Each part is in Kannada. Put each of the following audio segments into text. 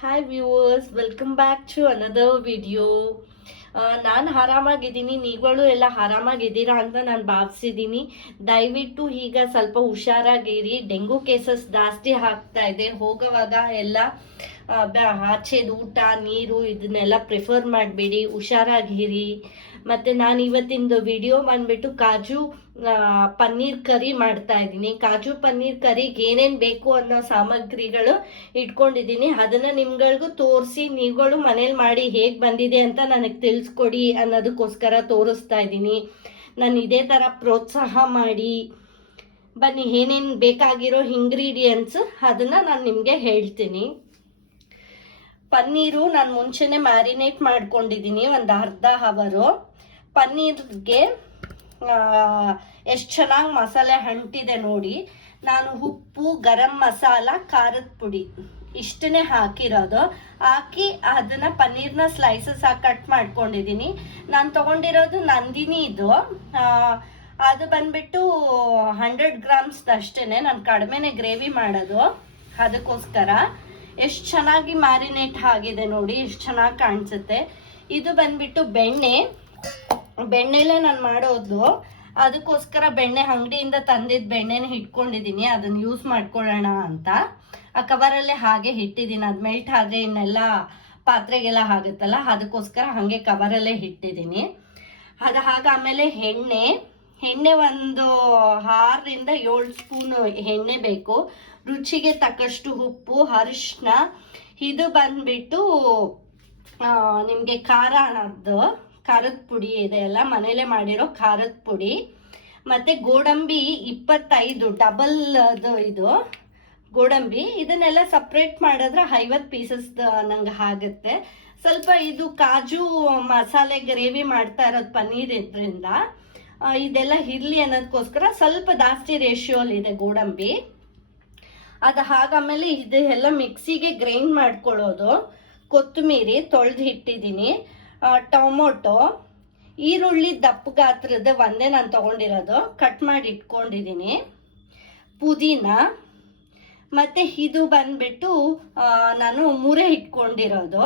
Hi viewers welcome back to another video ನಾನು ಆರಾಮಾಗಿದ್ದೀನಿ. ನೀವುಗಳು ಎಲ್ಲ ಆರಾಮಾಗಿದ್ದೀರಾ ಅಂತ ನಾನು ಭಾವಿಸಿದ್ದೀನಿ. ದಯವಿಟ್ಟು ಈಗ ಸ್ವಲ್ಪ ಹುಷಾರಾಗಿರಿ. ಡೆಂಗು ಕೇಸಸ್ ಜಾಸ್ತಿ ಆಗ್ತಾ ಇದೆ. ಹೋಗುವಾಗ ಎಲ್ಲ ಆಚೆದು ಊಟ, ನೀರು, ಇದನ್ನೆಲ್ಲ ಪ್ರಿಫರ್ ಮಾಡಬೇಡಿ. ಹುಷಾರಾಗಿರಿ. ಮತ್ತು ನಾನು ಇವತ್ತಿಂದು ವಿಡಿಯೋ ಬಂದ್ಬಿಟ್ಟು ಕಾಜು ಪನ್ನೀರ್ ಕರಿ ಮಾಡ್ತಾ ಇದ್ದೀನಿ. ಕಾಜು ಪನ್ನೀರ್ ಕರಿಗೆ ಏನೇನು ಬೇಕು ಅನ್ನೋ ಸಾಮಗ್ರಿಗಳು ಇಟ್ಕೊಂಡಿದ್ದೀನಿ. ಅದನ್ನು ನಿಮ್ಗಳಿಗೂ ತೋರಿಸಿ, ನೀವುಗಳು ಮನೇಲಿ ಮಾಡಿ ಹೇಗೆ ಬಂದಿದೆ ಅಂತ ನನಗೆ ತಿಳಿಸ್ಕೊಡಿ ಅನ್ನೋದಕ್ಕೋಸ್ಕರ ತೋರಿಸ್ತಾ ಇದ್ದೀನಿ. ನಾನು ಇದೇ ಥರ ಪ್ರೋತ್ಸಾಹ ಮಾಡಿ, ಬನ್ನಿ ಏನೇನು ಬೇಕಾಗಿರೋ ಇಂಗ್ರೀಡಿಯೆಂಟ್ಸ್ ಅದನ್ನು ನಾನು ನಿಮಗೆ ಹೇಳ್ತೀನಿ. ಪನ್ನೀರು ನಾನು ಮುಂಚೆನೆ ಮ್ಯಾರಿನೇಟ್ ಮಾಡ್ಕೊಂಡಿದ್ದೀನಿ ಒಂದು ಅರ್ಧ ಹವರು ಪನ್ನೀರ್ಗೆ ಎಷ್ಟು ಚೆನ್ನಾಗಿ ಮಸಾಲೆ ಹಂಟಿದೆ ನೋಡಿ. ನಾನು ಉಪ್ಪು, ಗರಂ ಮಸಾಲ, ಖಾರದ ಪುಡಿ ಇಷ್ಟನ್ನೇ ಹಾಕಿರೋದು. ಹಾಕಿ ಅದನ್ನ ಪನ್ನೀರ್ನ ಸ್ಲೈಸಸ್ ಆಗಿ ಕಟ್ ಮಾಡ್ಕೊಂಡಿದ್ದೀನಿ. ನಾನು ತಗೊಂಡಿರೋದು ನಂದಿನಿ ಇದು. ಅದು ಬಂದ್ಬಿಟ್ಟು ಹಂಡ್ರೆಡ್ ಗ್ರಾಮ್ಸ್ ಅಷ್ಟೇನೆ ನಾನು ಕಡಿಮೆನೆ ಗ್ರೇವಿ ಮಾಡೋದು. ಅದಕ್ಕೋಸ್ಕರ ಎಷ್ಟು ಚೆನ್ನಾಗಿ ಮ್ಯಾರಿನೇಟ್ ಆಗಿದೆ ನೋಡಿ, ಎಷ್ಟು ಚೆನ್ನಾಗಿ ಕಾಣಿಸುತ್ತೆ. ಇದು ಬಂದ್ಬಿಟ್ಟು ಬೆಣ್ಣೆ. ಬೆಣ್ಣೆಲೆ ನಾನು ಮಾಡೋದು. ಅದಕ್ಕೋಸ್ಕರ ಬೆಣ್ಣೆ ಅಂಗಡಿಯಿಂದ ತಂದಿದ್ದ ಬೆಣ್ಣೆನ ಇಟ್ಕೊಂಡಿದ್ದೀನಿ ಅದನ್ನು ಯೂಸ್ ಮಾಡ್ಕೊಳ್ಳೋಣ ಅಂತ. ಆ ಕವರಲ್ಲೇ ಹಾಗೆ ಇಟ್ಟಿದ್ದೀನಿ ಅದು ಮೆಲ್ಟ್ ಆದರೆ ಇನ್ನೆಲ್ಲ ಪಾತ್ರೆಗೆಲ್ಲ ಆಗುತ್ತಲ್ಲ, ಅದಕ್ಕೋಸ್ಕರ ಹಾಗೆ ಕವರಲ್ಲೇ ಇಟ್ಟಿದ್ದೀನಿ ಅದು ಹಾಗೆ ಆಮೇಲೆ ಎಣ್ಣೆ. ಎಣ್ಣೆ ಒಂದು ಆರರಿಂದ ಏಳು ಸ್ಪೂನ್ ಎಣ್ಣೆ ಬೇಕು. ರುಚಿಗೆ ತಕ್ಕಷ್ಟು ಉಪ್ಪು ಅರಿಶಿನ ಇದು ಬಂದ್ಬಿಟ್ಟು ನಿಮಗೆ ಖಾರ ಅನ್ನೋದು. ಖಾರದ ಪುಡಿ ಇದೆ ಅಲ್ಲ, ಮನೇಲೆ ಮಾಡಿರೋ ಖಾರದ ಪುಡಿ. ಮತ್ತೆ ಗೋಡಂಬಿ ಇಪ್ಪತ್ತೈದು ಡಬಲ್ ಅದು ಇದು. ಗೋಡಂಬಿ, ಇದನ್ನೆಲ್ಲ ಸಪ್ರೇಟ್ ಮಾಡಿದ್ರೆ ಐವತ್ತು ಪೀಸಸ್ ನಂಗೆ ಆಗುತ್ತೆ. ಸ್ವಲ್ಪ ಇದು ಕಾಜು ಮಸಾಲೆ ಗ್ರೇವಿ ಮಾಡ್ತಾ ಇರೋದು ಪನ್ನೀರ್ ಇದ್ರಿಂದ ಇದೆಲ್ಲ ಇರ್ಲಿ ಅನ್ನೋದಕ್ಕೋಸ್ಕರ ಸ್ವಲ್ಪ ಜಾಸ್ತಿ ರೇಷಿಯೋಲಿ ಇದೆ ಗೋಡಂಬಿ. ಅದು ಹಾಗಾಮೇಲೆ ಇದೆಲ್ಲ ಮಿಕ್ಸಿಗೆ ಗ್ರೈಂಡ್ ಮಾಡ್ಕೊಳ್ಳೋದು. ಕೊತ್ತಂಬರಿ ತೊಳೆದು ಇಟ್ಟಿದ್ದೀನಿ. ಟೊಮೊಟೊ, ಈರುಳ್ಳಿ ದಪ್ಪ ಗಾತ್ರದ ಒಂದೇ ನಾನು ತಗೊಂಡಿರೋದು. ಕಟ್ ಮಾಡಿ ಇಟ್ಕೊಂಡಿದ್ದೀನಿ ಪುದೀನ. ಮತ್ತು ಇದು ಬಂದ್ಬಿಟ್ಟು ನಾನು ಮೂರೆ ಇಟ್ಕೊಂಡಿರೋದು.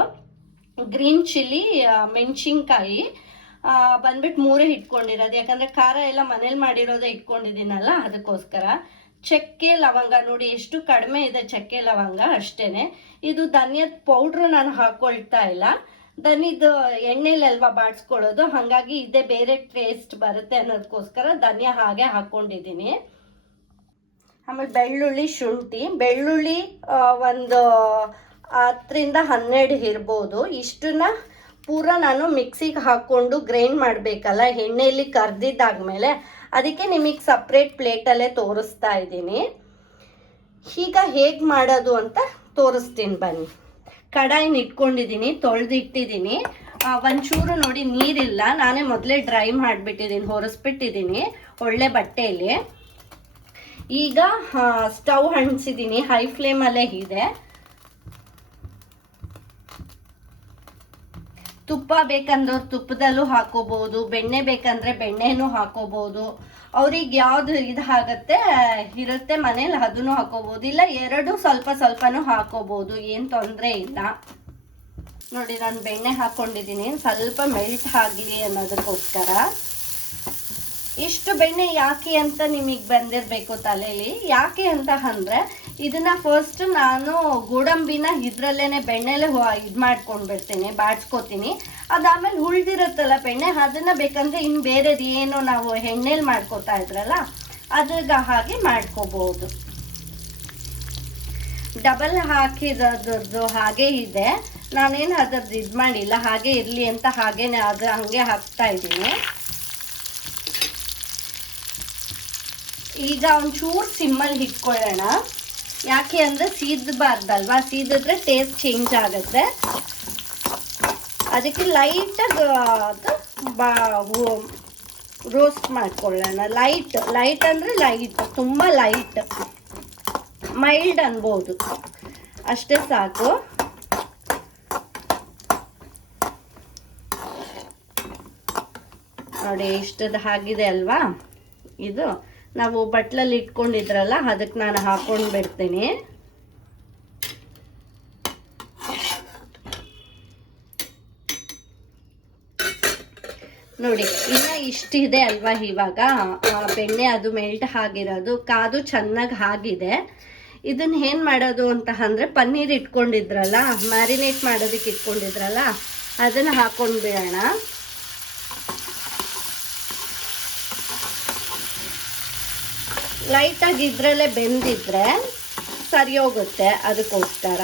ಗ್ರೀನ್ ಚಿಲ್ಲಿ ಮೆಣಸಿನ್ಕಾಯಿ ಬಂದ್ಬಿಟ್ಟು ಮೂರೆ ಇಟ್ಕೊಂಡಿರೋದು. ಯಾಕಂದರೆ ಖಾರ ಎಲ್ಲ ಮನೇಲಿ ಮಾಡಿರೋದೇ ಇಟ್ಕೊಂಡಿದ್ದೀನಲ್ಲ ಅದಕ್ಕೋಸ್ಕರ. ಚಕ್ಕೆ, ಲವಂಗ ನೋಡಿ, ಎಷ್ಟು ಕಡಿಮೆ ಇದೆ ಚಕ್ಕೆ, ಲವಂಗ ಅಷ್ಟೇ ಇದು ಧನ್ಯದ ಪೌಡ್ರ್ ನಾನು ಹಾಕೊಳ್ತಾ ಇಲ್ಲ. ಧನಿದು ಎಣ್ಣೆಲಿ ಅಲ್ವಾ ಬಾಡಿಸ್ಕೊಳ್ಳೋದು, ಹಾಗಾಗಿ ಇದೇ ಬೇರೆ ಟೇಸ್ಟ್ ಬರುತ್ತೆ ಅನ್ನೋದಕ್ಕೋಸ್ಕರ ಧನಿಯಾ ಹಾಗೆ ಹಾಕ್ಕೊಂಡಿದ್ದೀನಿ. ಆಮೇಲೆ ಬೆಳ್ಳುಳ್ಳಿ ಶುಂಠಿ, ಬೆಳ್ಳುಳ್ಳಿ ಒಂದು ಹತ್ತರಿಂದ ಹನ್ನೆರಡು ಇರ್ಬೋದು. ಇಷ್ಟನ್ನ ಪೂರ ನಾನು ಮಿಕ್ಸಿಗೆ ಹಾಕ್ಕೊಂಡು ಗ್ರೈಂಡ್ ಮಾಡಬೇಕಲ್ಲ ಎಣ್ಣೆಯಲ್ಲಿ ಕರ್ದಿದ್ದಾದ್ಮೇಲೆ ಅದಕ್ಕೆ ನಿಮಗೆ ಸಪ್ರೇಟ್ ಪ್ಲೇಟಲ್ಲೇ ತೋರಿಸ್ತಾ ಇದ್ದೀನಿ. ಈಗ ಹೇಗೆ ಮಾಡೋದು ಅಂತ ತೋರಿಸ್ತೀನಿ ಬನ್ನಿ. ಕಡಾಯಿನ ಇಟ್ಕೊಂಡಿದ್ದೀನಿ ತೊಳೆದು ಇಟ್ಟಿದ್ದೀನಿ ಆ, ಒಂಚೂರು ನೋಡಿ ನೀರಿಲ್ಲ. ನಾನೇ ಮೊದಲೇ ಡ್ರೈ ಮಾಡಿಬಿಟ್ಟಿದ್ದೀನಿ ಹೊರಸ್ಬಿಟ್ಟಿದ್ದೀನಿ ಒಳ್ಳೆ ಬಟ್ಟೆಯಲ್ಲಿ ಈಗ ಸ್ಟವ್ ಹಣ್ಸಿದ್ದೀನಿ ಹೈ ಫ್ಲೇಮಲ್ಲೇ ಇದೆ. ತುಪ್ಪ ಬೇಕಂದ್ರೆ ತುಪ್ಪದಲ್ಲೂ ಹಾಕೋಬಹುದು ಬೆಣ್ಣೆ ಬೇಕಂದ್ರೆ ಬೆಣ್ಣೆನೂ ಹಾಕೋಬಹುದು ಅವ್ರಿಗೆ ಯಾವ್ದು ಇದು ಆಗತ್ತೆ ಇರುತ್ತೆ ಮನೇಲಿ ಅದನ್ನು ಹಾಕೋಬಹುದು ಇಲ್ಲ, ಎರಡು ಸ್ವಲ್ಪ ಸ್ವಲ್ಪನೂ ಹಾಕೋಬಹುದು ಏನು ತೊಂದರೆ ಇಲ್ಲ. ನೋಡಿ, ನಾನು ಬೆಣ್ಣೆ ಹಾಕೊಂಡಿದ್ದೀನಿ. ಸ್ವಲ್ಪ ಮೆಲ್ಟ್ ಆಗಲಿ ಅನ್ನೋದಕ್ಕೋಸ್ಕರ. ಇಷ್ಟು ಬೆಣ್ಣೆ ಯಾಕೆ ಅಂತ ನಿಮಗೆ ಬಂದಿರಬೇಕು ತಲೆಯಲ್ಲಿ ಯಾಕೆ ಅಂತ ಅಂದರೆ ಇದನ್ನ ಫಸ್ಟ್ ನಾನು ಗೋಡಂಬಿನ ಇದ್ರಲ್ಲೇನೆ ಬೆಣ್ಣೆಲೆ ಇದು ಮಾಡ್ಕೊಂಡ್ಬಿಡ್ತೀನಿ ಬಾಡ್ಸ್ಕೊತೀನಿ. ಅದಾದ್ಮೇಲೆ ಉಳ್ದಿರುತ್ತಲ್ಲ ಬೆಣ್ಣೆ, ಅದನ್ನ ಬೇಕಂದ್ರೆ ಇನ್ನು ಬೇರೆದು ಏನು ನಾವು ಎಣ್ಣೆಲಿ ಮಾಡ್ಕೋತಾ ಇದ್ರಲ್ಲ ಅದಾಗ ಹಾಗೆ ಮಾಡ್ಕೋಬಹುದು ಡಬಲ್ ಹಾಕಿರೋದ್ರದ್ದು ಹಾಗೆ ಇದೆ. ನಾನೇನು ಅದ್ರದ್ದು ಇದು ಮಾಡಿಲ್ಲ, ಹಾಗೆ ಇರಲಿ ಅಂತ ಹಾಗೇನೆ ಅದು ಹಂಗೆ ಹಾಕ್ತಾ ಇದ್ದೀನಿ. ಈಗ ಒಂಚೂರು ಸಿಮ್ಮಲ್ಲಿ ಇಟ್ಕೊಳ್ಳೋಣ ಯಾಕೆ ಅಂದರೆ ಸೀದಬಾರ್ದಲ್ವಾ? ಸೀದಿದ್ರೆ ಟೇಸ್ಟ್ ಚೇಂಜ್ ಆಗುತ್ತೆ. ಅದಕ್ಕೆ ಲೈಟಾಗಿ ಅದು ಬಾ ರೋಸ್ಟ್ ಮಾಡ್ಕೊಳ್ಳೋಣ. ಲೈಟ್ ಲೈಟ್ ಅಂದರೆ ಲೈಟ್ ತುಂಬ ಲೈಟ್ ಮೈಲ್ಡ್ ಅನ್ಬೋದು. ಅಷ್ಟೇ ಸಾಕು. ನೋಡಿ, ಇಷ್ಟದ ಆಗಿದೆ ಅಲ್ವಾ? ಇದು. ನಾವು ಬಟ್ಲಲ್ಲಿ ಇಟ್ಕೊಂಡಿದ್ರಲ್ಲ, ಅದಕ್ಕೆ ನಾನು ಹಾಕೊಂಡು ಬಿಡ್ತೀನಿ. ನೋಡಿ, ಇನ್ನು ಇಷ್ಟಿದೆ ಅಲ್ವಾ ಇವಾಗ? ಬೆಣ್ಣೆ ಅದು ಮೆಲ್ಟ್ ಆಗಿರೋದು, ಕಾದು ಚೆನ್ನಾಗಿ ಆಗಿದೆ. ಇದನ್ನ ಏನು ಮಾಡೋದು ಅಂತ ಅಂದರೆ, ಪನ್ನೀರ್ ಇಟ್ಕೊಂಡಿದ್ರಲ್ಲ ಮ್ಯಾರಿನೇಟ್ ಮಾಡೋದಕ್ಕೆ ಇಟ್ಕೊಂಡಿದ್ರಲ್ಲ, ಅದನ್ನು ಹಾಕೊಂಡು ಬಿಡೋಣ. ಲೈಟಾಗಿ ಇದರಲ್ಲೇ ಬೆಂದಿದ್ರೆ ಸರಿ ಹೋಗುತ್ತೆ ಅದಕ್ಕೋಸ್ಕರ.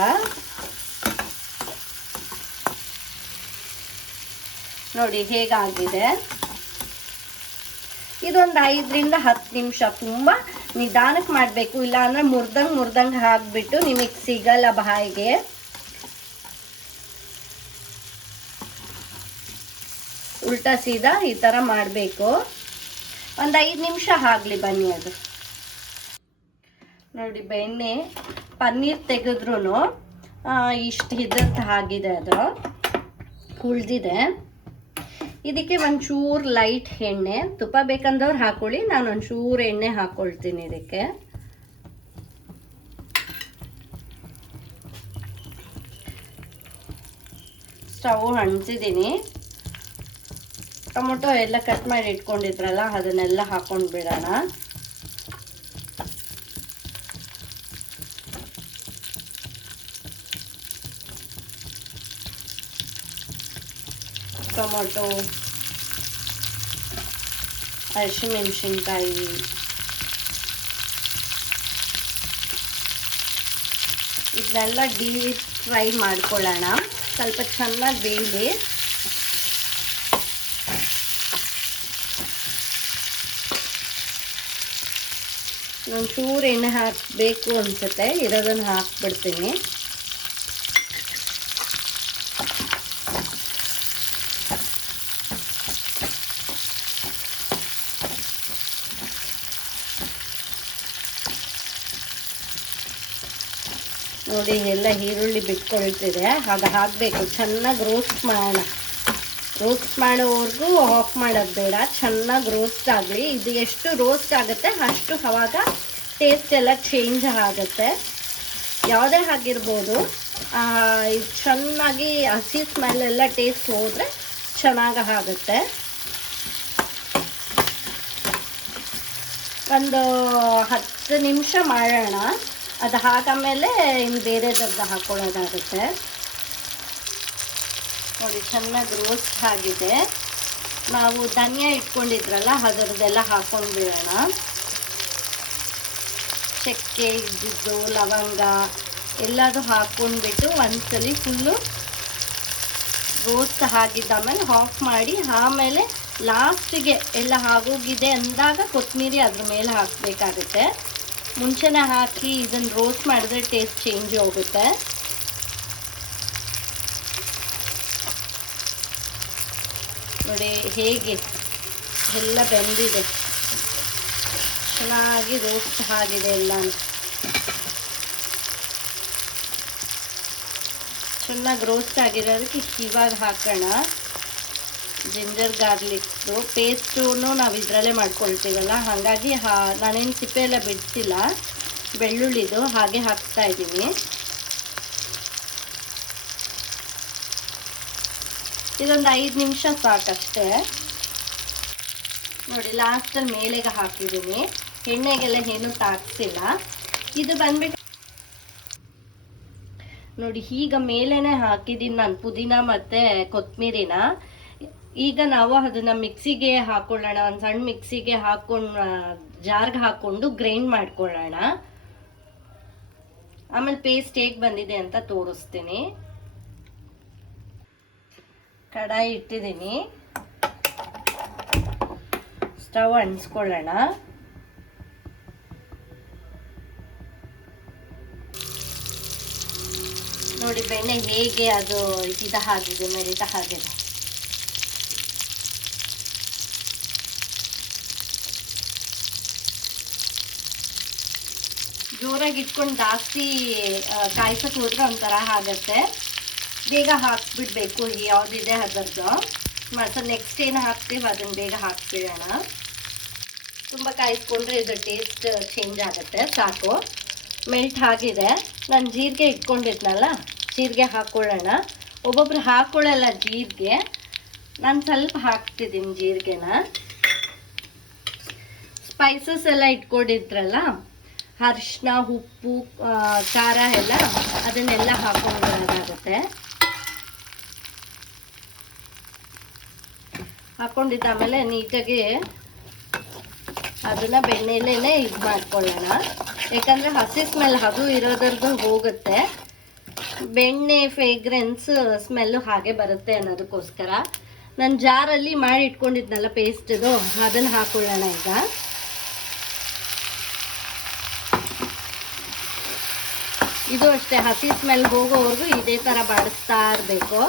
ನೋಡಿ ಹೇಗಾಗಿದೆ? ಇದೊಂದು ಐದರಿಂದ ಹತ್ತು ನಿಮಿಷ ತುಂಬ ನಿಧಾನಕ್ಕೆ ಮಾಡಬೇಕು. ಇಲ್ಲ ಅಂದ್ರೆ ಮುರ್ದಂಗೆ ಮುರ್ದಂಗೆ ಹಾಕ್ಬಿಟ್ಟು ನಿಮಗೆ ಸಿಗಲ್ಲ ಬಾಯಿಗೆ. ಉಲ್ಟಾ ಸೀದಾ ಈ ಥರ ಮಾಡಬೇಕು. ಒಂದು ಐದು ನಿಮಿಷ ಆಗಲಿ ಬನ್ನಿ ಅದು. ನೋಡಿ ಬೆಣ್ಣೆ, ಪನ್ನೀರ್ ತೆಗೆದ್ರೂ ಇಷ್ಟು ಇದ್ದಂತ ಆಗಿದೆ ಅದು. ಉಳಿದಿದೆ. ಇದಕ್ಕೆ ಒಂಚೂರು ಲೈಟ್ ಎಣ್ಣೆ, ತುಪ್ಪ ಬೇಕಂದವ್ರು ಹಾಕೊಳ್ಳಿ, ನಾನು ಒಂಚೂರು ಎಣ್ಣೆ ಹಾಕೊಳ್ತೀನಿ ಇದಕ್ಕೆ. ಸ್ಟವ್ ಹಣ್ಸಿದ್ದೀನಿ ಟೊಮೊಟೊ ಎಲ್ಲ ಕಟ್ ಮಾಡಿ ಇಟ್ಕೊಂಡಿದ್ರಲ್ಲ, ಅದನ್ನೆಲ್ಲ ಹಾಕೊಂಡು ಬಿಡೋಣ. ಟೊಮೊಟೊ ಹಸಿಮೆಣಸಿನ್ಕಾಯಿ ಇದನ್ನೆಲ್ಲ ಡೀಪ್ ಫ್ರೈ ಮಾಡ್ಕೊಳ್ಳೋಣ ಸ್ವಲ್ಪ ಚೆನ್ನಾಗಿ ಬೇಯಲಿ ಒಂಚೂರು ಎಣ್ಣೆ ಹಾಕಬೇಕು ಅನ್ಸುತ್ತೆ ಇರೋದನ್ನು ಹಾಕ್ಬಿಡ್ತೀನಿ ನೋಡಿ ಎಲ್ಲ ಈರುಳ್ಳಿ ಬಿಟ್ಕೊಳ್ತಿದೆ. ಆಗ ಹಾಕಬೇಕು. ಚೆನ್ನಾಗಿ ರೋಸ್ಟ್ ಮಾಡೋಣ. ರೋಸ್ಟ್ ಮಾಡೋವರೆಗೂ ಆಫ್ ಮಾಡೋದು ಬೇಡ. ಚೆನ್ನಾಗಿ ರೋಸ್ಟ್ ಆಗಲಿ. ಇದು ಎಷ್ಟು ರೋಸ್ಟ್ ಆಗುತ್ತೆ, ಅಷ್ಟು ಅವಾಗ ಟೇಸ್ಟ್ ಎಲ್ಲ ಚೇಂಜ್ ಆಗುತ್ತೆ. ಯಾವುದೇ ಆಗಿರ್ಬೋದು ಇದು ಚೆನ್ನಾಗಿ ಹಸಿ ಸ್ಮೆಲ್ ಎಲ್ಲ ಟೇಸ್ಟ್ ಹೋದರೆ ಚೆನ್ನಾಗಿ ಆಗುತ್ತೆ. ಒಂದು ಹತ್ತು ನಿಮಿಷ ಮಾಡೋಣ. ಅದು ಹಾಕಾದ್ಮೇಲೆ ಇನ್ನು ಬೇರೆದದ್ದು ಹಾಕ್ಕೊಳ್ಳೋದಾಗುತ್ತೆ ನೋಡಿ, ಚೆನ್ನಾಗಿ ರೋಸ್ಟ್ ಆಗಿದೆ. ನಾವು ಧನಿಯಾ ಇಟ್ಕೊಂಡಿದ್ರಲ್ಲ, ಅದರದ್ದೆಲ್ಲ ಹಾಕೊಂಡು ಬಿಡೋಣ. ಚಕ್ಕೆ, ಇದ್ದಿದ್ದು, ಲವಂಗ, ಎಲ್ಲದು ಹಾಕ್ಕೊಂಡ್ಬಿಟ್ಟು ಒಂದ್ಸಲಿ ಫುಲ್ಲು ರೋಸ್ಟ್ ಆಗಿದ್ದಾಮೇಲೆ ಆಫ್ ಮಾಡಿ, ಆಮೇಲೆ ಲಾಸ್ಟಿಗೆ ಎಲ್ಲ ಆಗೋಗಿದೆ ಅಂದಾಗ ಕೊತ್ತಂಬರಿ ಅದ್ರ ಮೇಲೆ ಹಾಕಬೇಕಾಗುತ್ತೆ. ಮುಂಚೆನೇ ಹಾಕಿ ಇದನ್ನು ರೋಸ್ಟ್ ಮಾಡಿದ್ರೆ ಟೇಸ್ಟ್ ಚೇಂಜ್ ಹೋಗುತ್ತೆ. ನೋಡಿ ಹೇಗೆ ಎಲ್ಲ ಬೆಂದಿದೆ. ಚೆನ್ನಾಗಿ ರೋಸ್ಟ್ ಆಗಿದೆ ಎಲ್ಲ ಚೆನ್ನಾಗಿ ರೋಸ್ಟ್ ಆಗಿರೋದಕ್ಕೆ ಇವಾಗ ಹಾಕೋಣ. ಜಿಂಜರ್ ಗಾರ್ಲಿಕ್ದು ಪೇಸ್ಟು ನಾವು ಇದರಲ್ಲೇ ಮಾಡ್ಕೊಳ್ತೀವಲ್ಲ? ಹಾಗಾಗಿ ಹಾ, ನಾನೇನು ಸಿಪ್ಪೆ ಎಲ್ಲ ಬಿಡ್ತಿಲ್ಲ ಬೆಳ್ಳುಳ್ಳಿದು ಹಾಗೆ ಹಾಕ್ತಾ ಇದ್ದೀನಿ. ಇದೊಂದು ಐದು ನಿಮಿಷ ಸಾಕಷ್ಟೇ. ನೋಡಿ ಲಾಸ್ಟಲ್ಲಿ ಮೇಲೆಗೆ ಹಾಕಿದ್ದೀನಿ. ಎಣ್ಣೆಗೆಲ್ಲ ಏನು ತಾಕ್ಸಿಲ್ಲ ಇದು ಬಂದ್ಬಿಟ್ಟು ನೋಡಿ, ಈಗ ಮೇಲೇನೆ ಹಾಕಿದ್ದೀನಿ ನಾನು ಪುದೀನ ಮತ್ತೆ ಕೊತ್ತಂಬರಿನ ಈಗ ನಾವು ಅದನ್ನ ಮಿಕ್ಸಿಗೆ ಹಾಕೊಳ್ಳೋಣ, ಒಂದು ಸಣ್ಣ ಮಿಕ್ಸಿಗೆ ಹಾಕೊಂಡು ಜಾರ್ಗೆ ಹಾಕೊಂಡು ಗ್ರೈಂಡ್ ಮಾಡ್ಕೊಳ್ಳೋಣ. ಆಮೇಲೆ ಪೇಸ್ಟ್ ಹೇಗೆ ಬಂದಿದೆ ಅಂತ ತೋರಿಸ್ತೀನಿ. ಕಡಾಯಿ ಇಟ್ಟಿದ್ದೀನಿ. ಸ್ಟವ್ ಅಂಟಿಸ್ಕೊಳ್ಳೋಣ. ನೋಡಿ, ಬೆಣ್ಣೆ ಹೇಗೆ ಅದು ಇದ ಹಾಗಿದೆ ಮೆಲ್ಟ ಆಗಿದೆ ಜೋರಾಗಿ ಇಟ್ಕೊಂಡು ಜಾಸ್ತಿ ಕಾಯಿಸೋಕೆ ಹೋದ್ರೆ ಒಂಥರ ಆಗುತ್ತೆ. ಬೇಗ ಹಾಕ್ಬಿಡ್ಬೇಕು ಯಾವುದಿದೆ ಅದರದ್ದು. ಮತ್ತು ನೆಕ್ಸ್ಟ್ ಏನು ಹಾಕ್ತೀವಿ ಅದನ್ನು ಬೇಗ ಹಾಕ್ಬಿಡೋಣ. ತುಂಬ ಕಾಯಿಸ್ಕೊಂಡ್ರೆ ಇದು ಟೇಸ್ಟ್ ಚೇಂಜ್ ಆಗುತ್ತೆ, ಸಾಕು. ಮೆಲ್ಟ್ ಆಗಿದೆ. ನಾನು ಜೀರಿಗೆ ಇಟ್ಕೊಂಡಿದ್ನಲ್ಲ, ಜೀರಿಗೆ ಹಾಕ್ಕೊಳ್ಳೋಣ ಒಬ್ಬೊಬ್ರು ಹಾಕ್ಕೊಳ್ಳಲ್ಲ ಜೀರಿಗೆ. ನಾನು ಸ್ವಲ್ಪ ಹಾಕ್ತಿದ್ದೀನಿ ಜೀರಿಗೆನ. ಸ್ಪೈಸಸ್ ಎಲ್ಲ ಇಟ್ಕೊಂಡಿದ್ರಲ್ಲ ಅರಿಶಿನ ಉಪ್ಪು ಖಾರ ಎಲ್ಲ ಅದನ್ನೆಲ್ಲ ಹಾಕೊಂಡಿರೋದಾಗುತ್ತೆ ಹಾಕೊಂಡಿದ್ದಾಮೇಲೆ ನೀಟಾಗಿ ಅದನ್ನ ಬೆಣ್ಣೆಲೇನೆ ಇದು ಮಾಡ್ಕೊಳ್ಳೋಣ. ಯಾಕಂದ್ರೆ ಹಸಿ ಸ್ಮೆಲ್ ಅದು ಇರೋದ್ರದ್ದು ಹೋಗುತ್ತೆ. ಬೆಣ್ಣೆ ಫ್ರೇಗ್ರೆನ್ಸ್ ಸ್ಮೆಲ್ಲು ಹಾಗೆ ಬರುತ್ತೆ ಅನ್ನೋದಕ್ಕೋಸ್ಕರ. ನಾನು ಜಾರಲ್ಲಿ ಮಾಡಿ ಇಟ್ಕೊಂಡಿದ್ನಲ್ಲ ಪೇಸ್ಟ್ದು ಅದನ್ನು ಹಾಕೊಳ್ಳೋಣ ಈಗ. ಇದು ಅಷ್ಟೇ, ಹಸಿ ಸ್ಮೆಲ್ ಹೋಗೋವರೆಗೂ ಇದೇ ಥರ ಬಾಡಿಸ್ತಾ ಇರಬೇಕು.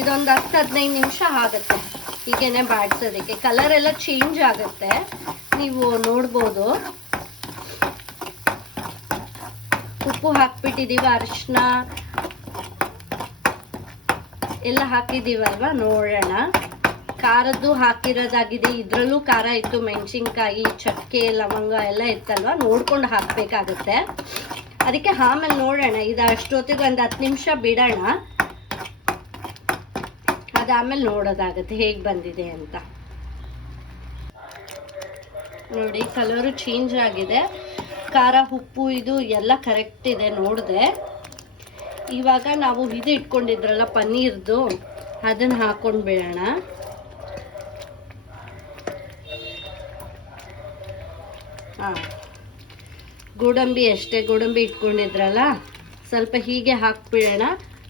ಇದೊಂದು ಹತ್ತು ಹದಿನೈದು ನಿಮಿಷ ಆಗುತ್ತೆ ಹೀಗೇನೆ ಬಾಡಿಸೋದಕ್ಕೆ. ಕಲರ್ ಎಲ್ಲ ಚೇಂಜ್ ಆಗುತ್ತೆ. ನೀವು ನೋಡ್ಬೋದು. ಉಪ್ಪು ಹಾಕ್ಬಿಟ್ಟಿದ್ದೀವ ಅರಿಶಿನ ಎಲ್ಲ ಹಾಕಿದ್ದೀವಲ್ವ ನೋಡೋಣ. ಖಾರದ್ದು ಹಾಕಿರೋದಾಗಿದೆ. ಇದ್ರಲ್ಲೂ ಖಾರ ಇತ್ತು, ಮೆಣಸಿನ್ಕಾಯಿ, ಚಕ್ಕೆ, ಲವಂಗ ಎಲ್ಲ ಇತ್ತಲ್ವ? ನೋಡ್ಕೊಂಡು ಹಾಕ್ಬೇಕಾಗುತ್ತೆ. ಅದಕ್ಕೆ ಆಮೇಲೆ ನೋಡೋಣ. ಇದು ಅಷ್ಟೊತ್ತಿಗೆ ಒಂದು ಹತ್ತು ನಿಮಿಷ ಬಿಡೋಣ. ಅದಾದ್ಮೇಲೆ ನೋಡೋದಾಗುತ್ತೆ, ಹೇಗೆ ಬಂದಿದೆ ಅಂತ. ನೋಡಿ, ಕಲರು ಚೇಂಜ್ ಆಗಿದೆ. ಖಾರ, ಉಪ್ಪು, ಇದು ಎಲ್ಲ ಕರೆಕ್ಟ್ ಇದೆ ನೋಡಿದೆ. ಇವಾಗ ನಾವು ಇದು ಇಟ್ಕೊಂಡಿದ್ರಲ್ಲ, ಪನ್ನೀರ್ದು, ಅದನ್ನ ಹಾಕೊಂಡು ಬಿಡೋಣ. ಹಾಂ. ಗೋಡಂಬಿ ಅಷ್ಟೇ, ಗೋಡಂಬಿ ಇಟ್ಕೊಂಡಿದ್ರಲ್ಲ? ಸ್ವಲ್ಪ ಹೀಗೆ ಹಾಕ್ಬಿಡೋಣ.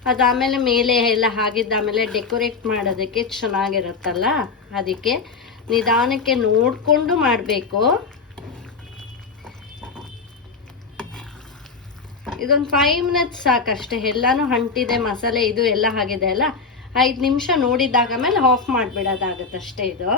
ಅದಾದಮೇಲೆ ಮೇಲೆ ಎಲ್ಲ ಹಾಗಿದ್ದಾಮೇಲೆ ಡೆಕೋರೇಟ್ ಮಾಡೋದಕ್ಕೆ ಚೆನ್ನಾಗಿರುತ್ತಲ್ಲ? ಅದಕ್ಕೆ ನಿಧಾನಕ್ಕೆ ನೋಡಿಕೊಂಡು ಮಾಡಬೇಕು. ಇದೊಂದು ಫೈವ್ ಮಿನಿಟ್ಸ್ ಸಾಕಷ್ಟೇ. ಎಲ್ಲಾನು ಅಂಟಿದೆ ಮಸಾಲೆ ಇದು ಎಲ್ಲ ಆಗಿದೆ ಅಲ್ಲ? ಐದು ನಿಮಿಷ ನೋಡಿದಾಗ ಮೇಲೆ ಆಫ್ ಮಾಡಿಬಿಡೋದಾಗತ್ತಷ್ಟೇ ಇದು.